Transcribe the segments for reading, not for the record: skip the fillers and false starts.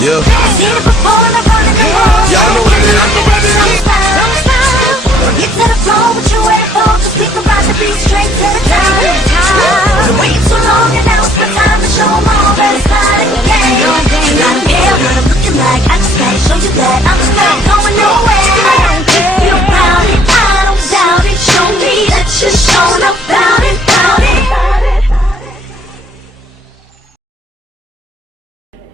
Yeah. Seen it before and I'm running the road. Y'all know what it is. Don't stop, don't stop. Get to the floor, what you waiting for? Cause we can ride the beat straight to the top. Been waiting so long and now it's my time to show 'em all that it's not a game. I don't care what I'm looking like, I just gotta show you that I'm just not going nowhere. Feel proud it, I don't doubt it. Show me that you're showing up about it, about it.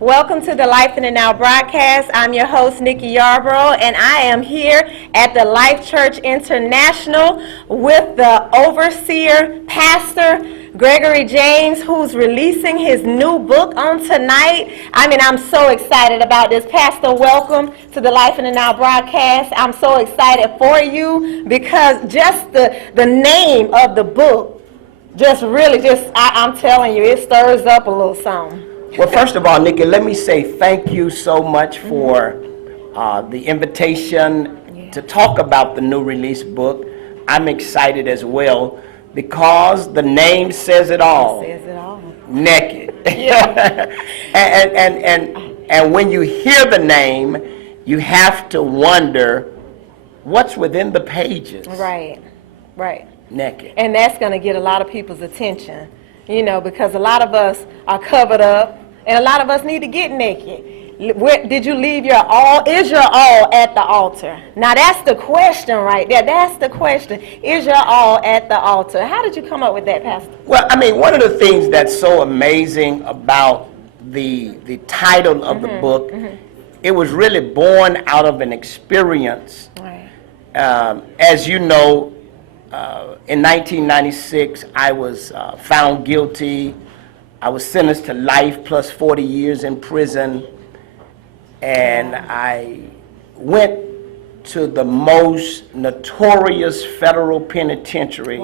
Welcome to the Life in the Now broadcast. I'm your host, Nicky Yarborough, and I am here at the Life Church International with the overseer, Pastor Gregory James, who's releasing his new book on tonight. I'm so excited about this. Pastor, welcome to the Life in the Now broadcast. I'm so excited for you because just the name of the book I'm telling you, it stirs up a little something. Well, first of all, Nikki, let me say thank you so much for the invitation to talk about the new release book. I'm excited as well because the name says it all. It says it all. Naked. Yeah. and when you hear the name, you have to wonder what's within the pages. Right. Naked. And that's going to get a lot of people's attention, because a lot of us are covered up. And a lot of us need to get naked. Did you leave your all? Is your all at the altar? Now that's the question right there. That's the question. Is your all at the altar? How did you come up with that, Pastor? Well, one of the things that's so amazing about the title of the book, it was really born out of an experience. Right. As you know, in 1996, I was found guilty. I was sentenced to life plus 40 years in prison, and I went to the most notorious federal penitentiary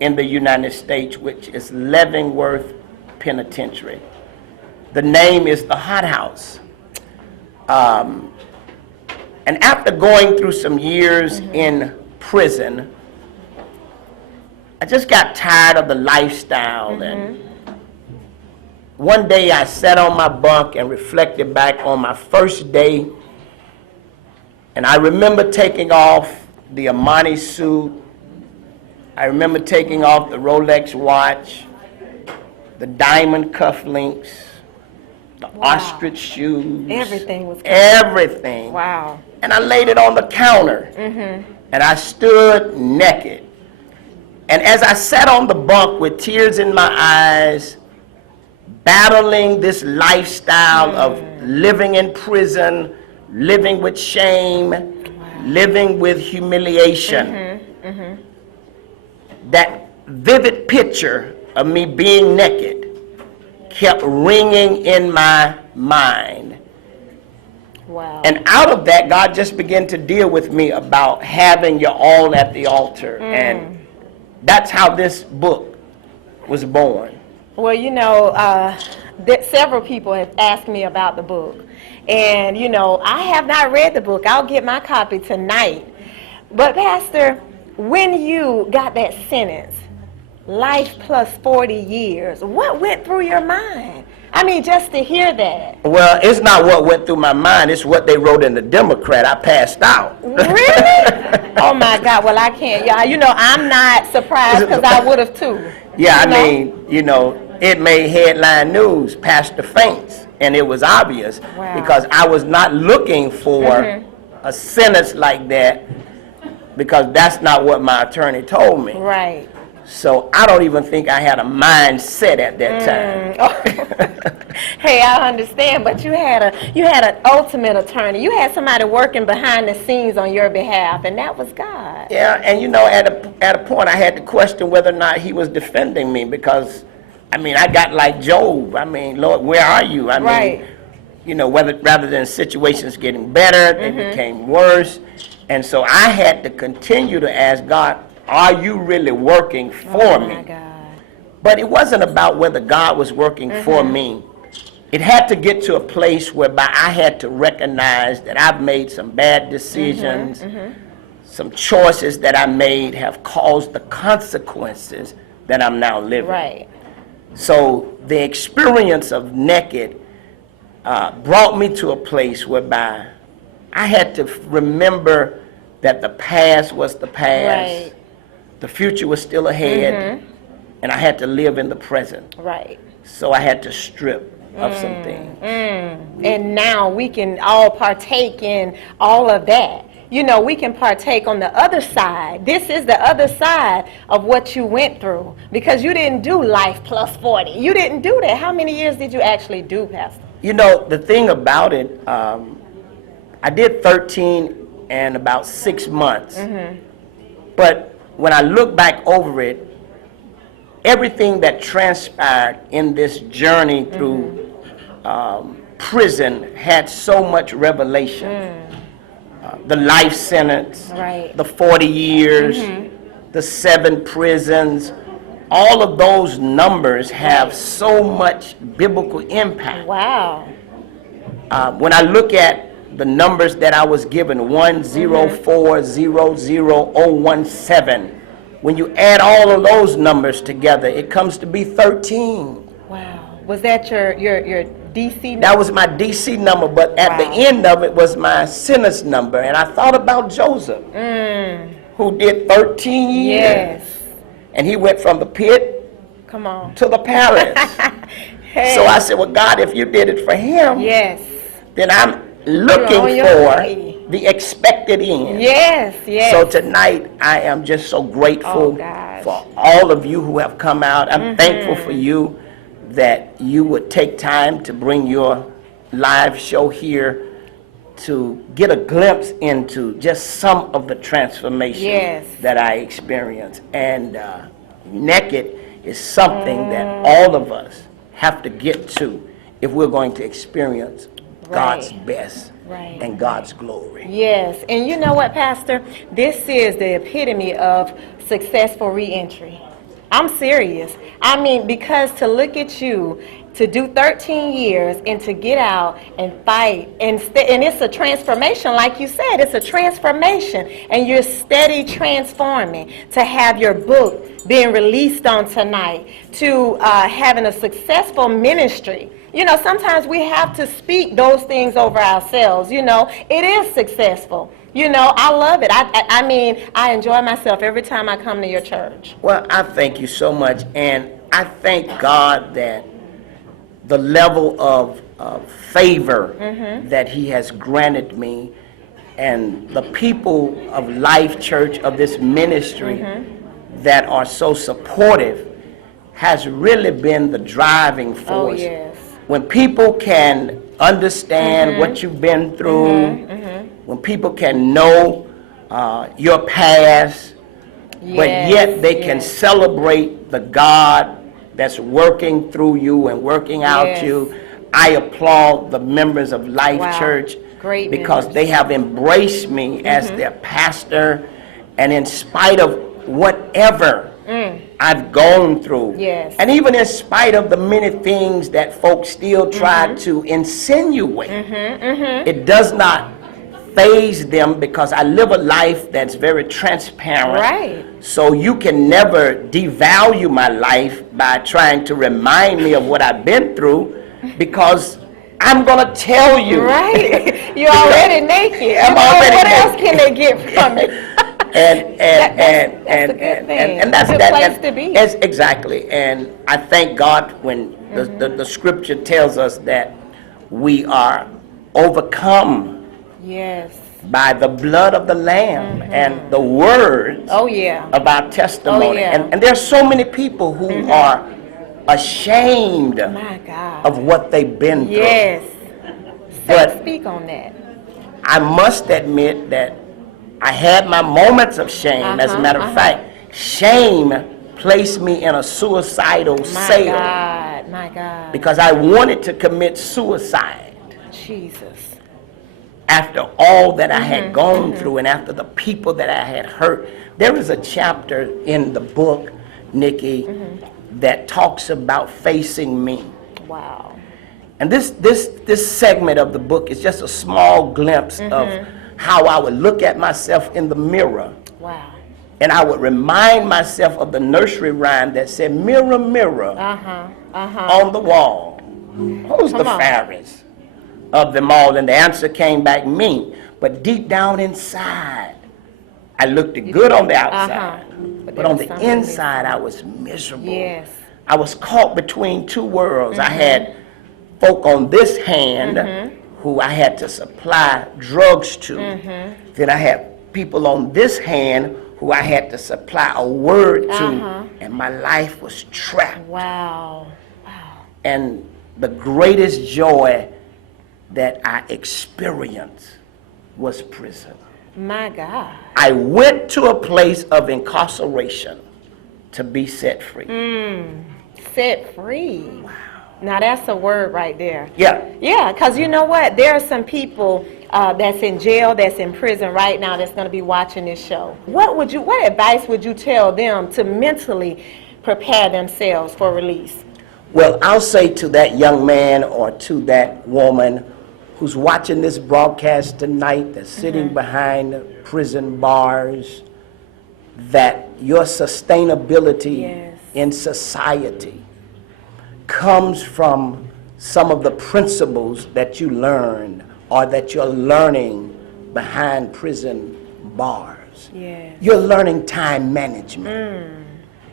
in the United States, which is Leavenworth Penitentiary. The name is the Hot House. And after going through some years in prison, I just got tired of the lifestyle, and one day I sat on my bunk and reflected back on my first day, and I remember taking off the Armani suit. I remember taking off the Rolex watch, the diamond cufflinks, the ostrich shoes. Everything was everything. Wow. And I laid it on the counter, and I stood naked. And as I sat on the bunk with tears in my eyes, battling this lifestyle of living in prison, living with shame, living with humiliation. That vivid picture of me being naked kept ringing in my mind. Wow. And out of that, God just began to deal with me about having your all at the altar. And that's how this book was born. Well, several people have asked me about the book. And, I have not read the book. I'll get my copy tonight. But, Pastor, when you got that sentence, life plus 40 years, what went through your mind? Just to hear that. Well, it's not what went through my mind. It's what they wrote in the Democrat. I passed out. Really? Oh, my God. Well, I can't. Yeah, I'm not surprised because I would have, too. Yeah, it made headline news, Pastor faints, and it was obvious because I was not looking for a sentence like that because that's not what my attorney told me. Right. So I don't even think I had a mindset at that time. Hey, I understand, but you had an ultimate attorney. You had somebody working behind the scenes on your behalf, and that was God. Yeah, and at a point I had to question whether or not he was defending me because I got like Job. Lord, where are you? Rather than situations getting better, they became worse. And so I had to continue to ask God, are you really working for me? My God. But it wasn't about whether God was working for me. It had to get to a place whereby I had to recognize that I've made some bad decisions. Some choices that I made have caused the consequences that I'm now living. Right. So the experience of naked brought me to a place whereby I had to remember that the past was the past, Right. the future was still ahead, and I had to live in the present. Right. So I had to strip of some things. And now we can all partake in all of that. You know, we can partake on the other side. This is the other side of what you went through, because you didn't do life plus 40. You didn't do that. How many years did you actually do, Pastor? You know, the thing about it, I did 13 and about 6 months. But when I look back over it, everything that transpired in this journey through prison had so much revelation. The life sentence, Right. the 40 years, the 7 prisons, all of those numbers have so much biblical impact. Wow. When I look at the numbers that I was given, 1040017, when you add all of those numbers together, it comes to be 13. Wow. Was that your DC? That was my DC number, but at the end of it was my sentence number. And I thought about Joseph, who did 13 years. Yes. And he went from the pit Come on. to the palace. Hey. So I said, well, God, if you did it for him, Yes. then I'm looking on your for way. the expected end. Yes. Yes. So tonight, I am just so Oh, grateful gosh. for all of you who have come out. I'm thankful for you that you would take time to bring your live show here to get a glimpse into just some of the transformation Yes. that I experienced. And naked is something that all of us have to get to if we're going to experience God's best Right. and God's glory. Yes, and you know what, Pastor? This is the epitome of successful reentry. I'm serious. I mean, because to look at you, to do 13 years and to get out and fight, and it's a transformation, like you said, it's a transformation, and you're steady transforming, to have your book being released on tonight, to having a successful ministry. You know, sometimes we have to speak those things over ourselves. You know, it is successful. You know, I love it. I mean, I enjoy myself every time I come to your church. Well, I thank you so much, and I thank God that the level of favor that He has granted me, and the people of Life Church, of this ministry, that are so supportive, has really been the driving force. Oh, yes. When people can understand what you've been through, when people can know your past, but yet they can celebrate the God that's working through you and working out Yes. you. I applaud the members of Life Wow. Church Great because members. they have embraced me as their pastor, and in spite of whatever I've gone through, Yes. and even in spite of the many things that folks still try to insinuate, it does not faze them, because I live a life that's very transparent. Right. So you can never devalue my life by trying to remind me of what I've been through, because I'm going to tell you. Right. You're already naked. I'm You know, already what else naked. can they get from it? And That's a good thing. that's Good that, place to be. Yes, exactly. And I thank God when the scripture tells us that we are overcome Yes. by the blood of the Lamb and the words Oh, yeah. of our testimony. Oh, yeah. And there are so many people who are ashamed My God. of what they've been through. Yes. But Speak on that. I must admit that I had my moments of shame. As a matter of fact, shame placed me in a suicidal My cell God. My God. because I wanted to commit suicide Jesus. after all that I had gone through and after the people that I had hurt. There is a chapter in the book, Nikki, that talks about facing me. Wow. And this segment of the book is just a small glimpse of how I would look at myself in the mirror, Wow. and I would remind myself of the nursery rhyme that said, "Mirror, mirror Uh-huh. Uh-huh. on the wall, who's the Come on. fairest of them all, and the answer came back mean. But deep down inside, I looked good on the outside, but on the inside, I was miserable. Yes. I was caught between two worlds. I had folk on this hand who I had to supply drugs to. Then I had people on this hand who I had to supply a word to, and my life was trapped. Wow. And the greatest joy that I experienced was prison. My God. I went to a place of incarceration to be set free. Set free. Wow. Now that's a word right there. Yeah. Yeah, because you know what? There are some people that's in jail, that's in prison right now, that's going to be watching this show. What advice would you tell them to mentally prepare themselves for release? Well, I'll say to that young man or to that woman who's watching this broadcast tonight, that's sitting behind prison bars, that your sustainability in society comes from some of the principles that you learned or that you're learning behind prison bars. Yes. You're learning time management.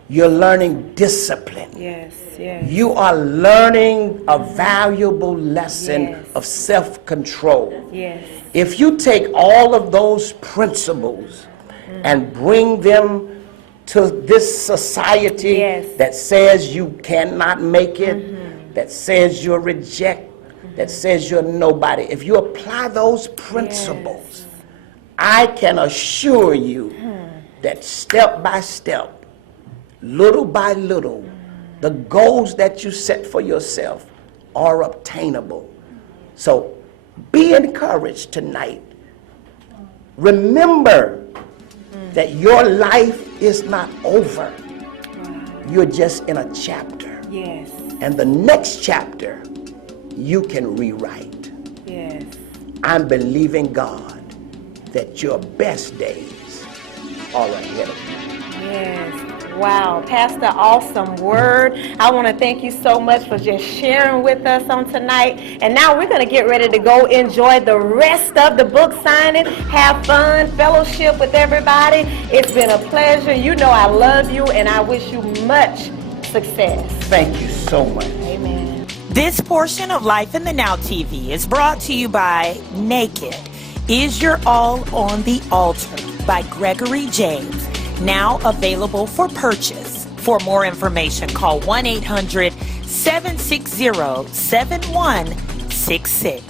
You're learning discipline. Yes, yes. You are learning a valuable lesson of self-control. Yes. If you take all of those principles and bring them to this society that says you cannot make it, that says you're rejected, that says you're nobody, if you apply those principles, I can assure you that step by step, little by little, the goals that you set for yourself are obtainable. So be encouraged tonight. Remember that your life is not over. You're just in a chapter. Yes. And the next chapter, you can rewrite. Yes. I'm believing God that your best days are ahead of you. Yes. Wow, Pastor, awesome word. I want to thank you so much for just sharing with us on tonight. And now we're going to get ready to go enjoy the rest of the book signing, have fun, fellowship with everybody. It's been a pleasure. You know I love you, and I wish you much success. Thank you so much. Amen. This portion of Life in the Now TV is brought to you by Naked. Is Your All on the Altar by Gregory James. Now available for purchase. For more information, call 1-800-760-7166.